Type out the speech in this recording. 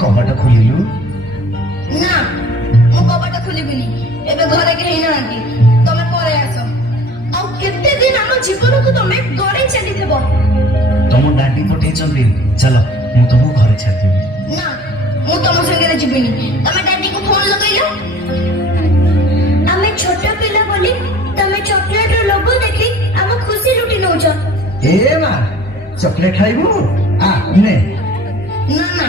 कबाट खोलिलु ना मु कबाट खोलिबिनी एबे घरे के हिनांती तमे परे आसो आ केते दिन हम जीवन को तमे गरे चली देबो तुम डाडी पठे चंदी चलो मु तुम घरे छाड़ देबी ना मु तम संगे जीबिनी तमे डैडी को फोन लगाइलो आमे छोटा पिला बोली तमे चॉकलेट रो लोगो देखि हम खुशी लुटी नउछ ए मां चॉकलेट खाइबू आ ने ना ना